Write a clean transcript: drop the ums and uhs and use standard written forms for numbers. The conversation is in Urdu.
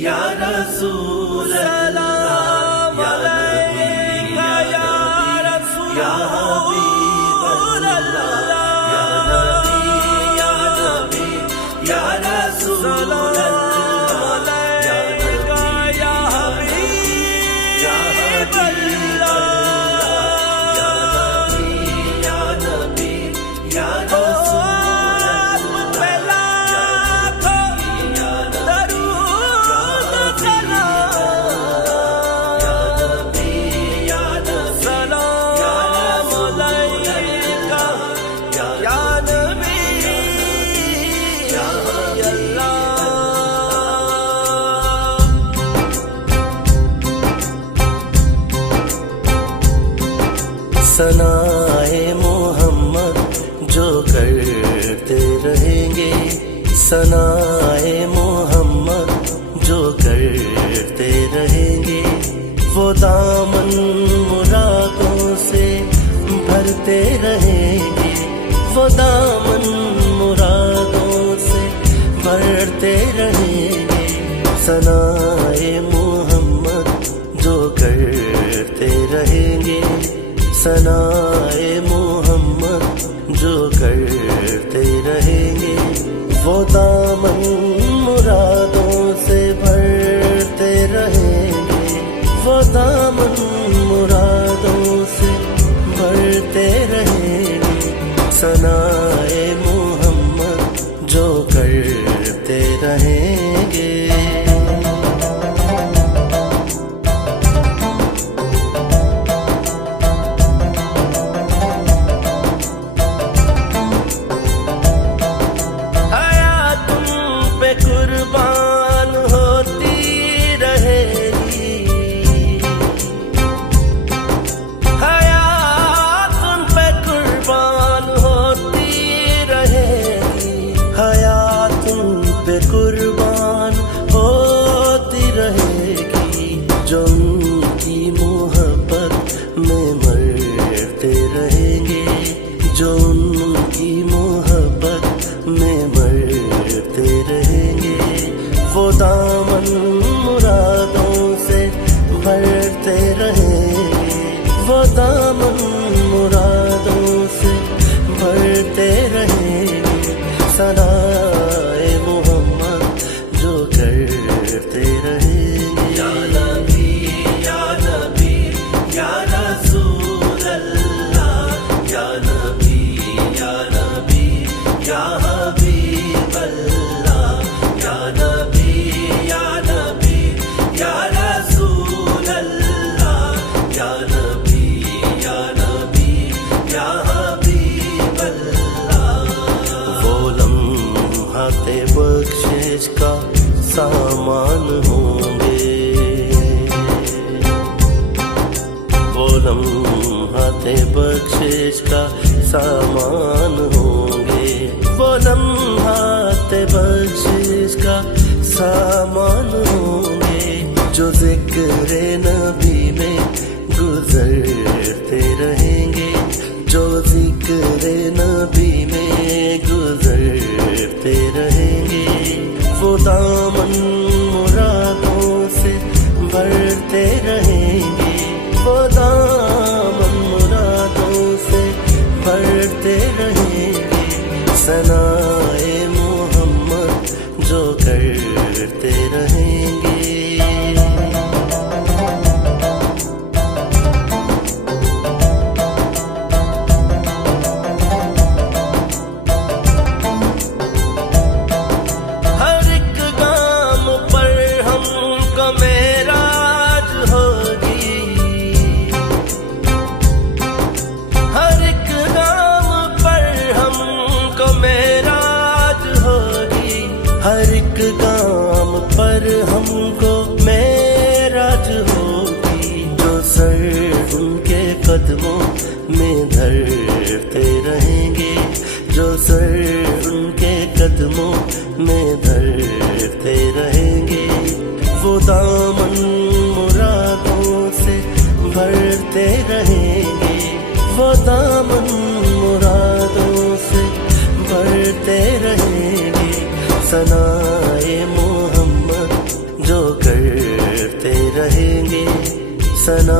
یا رسول سلام علیکہ یا رسول یا حبیب اللہ یا نبی یا نبی یا رسول اللہ یا نبی یا حبیب یا حبیب اللہ یا نبی یا رسول ثنائے محمد جو کرتے رہیں گے، ثنائے محمد جو کرتے رہیں گے، وہ دامن مرادوں سے بھرتے رہیں گے، وہ دامن مرادوں سے بھرتے رہیں گے، ثنائے محمد جو کرتے رہیں گے، ثنائے محمد جو کرتے رہیں گے، وہ دامن مرادوں سے بھرتے رہیں گے، وہ دامن مرادوں سے بھرتے رہیں گے، ثنائے محمد جو کرتے رہیں گے۔ قربان ہوتی رہے گی، حیات ان پہ قربان ہوتی رہے گی، حیات ان پہ قربان ہوتی رہے گی، جو ان کی محبت میں مرتے رہیں گے، جو ان کی محبت میں مرتے رہیں گے، وہ دامن مرادوں سے بھرتے رہیں گے، وہ دامن مرادوں سے بھرتے رہیں گے، ثنائے محمد جو کرتے رہیں گے۔ یا نبی یا نبی یا رسول اللہ یا نبی یا نبی یا حبیب اللہ یا نبی یا نبی یا رسول اللہ یا نبی یا نبی یا حبیب اللہ۔ وہ لمحات بخشش کا سامان ہوں گے، وہ لمحات بخشش کا سامان ہوں گے، وہ لمحات بخشش کا سامان ہوں گے، جو ذکر نبی میں گزرتے رہیں گے، جو ذکر نبی میں گزرتے رہیں گے، وہ دامن مرادوں سے بھرتے رہیں گے، وہ دامن مرادوں سے بھرتے رہیں گے، ثنائے محمد جو کرتے رہیں گے۔ ہر ایک گام پر ہم کو معراج ہوگی، ہر ایک گام پر ہم کو معراج ہوگی، ہر ایک گام پر ہم کو معراج ہوگی، جو سر ان کے قدموں میں دھرتے رہیں گے، جو سر ان کے قدموں میں دھرتے رہیں گے، وہ دامن مرادوں سے بھرتے رہیں گے، وہ دامن مرادوں سے بھرتے رہیں گے، ثنائے محمد جو ثنا